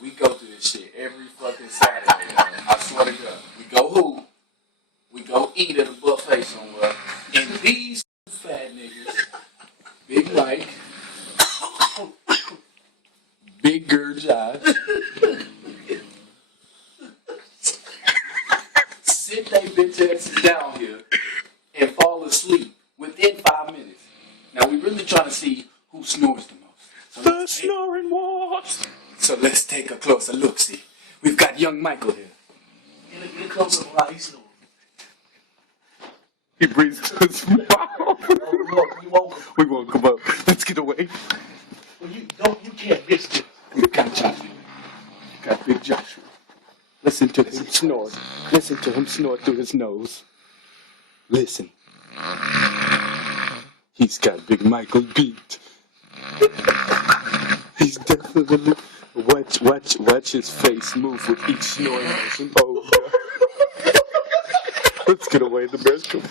We go through this shit every fucking Saturday, man. I swear to God. We go hoop. We go eat at a buffet somewhere. And these fat niggas, Big Mike, Big Josh, sit they bitch asses down here and fall asleep within 5 minutes. Now we really trying to see who snores the most. So the Snoring Wars. So let's take a closer look. See, we've got young Michael here. Get closer to how he snores. He breathes to his mouth. We won't come up. Let's get away. Well, you can't miss this. We got Joshua. We got Big Joshua. Listen to him snore. Listen to him snore through his nose. Listen. He's got Big Michael beat. He's definitely... Watch his face move with each snoring motion. Oh, God. Let's get away. The bear's coming.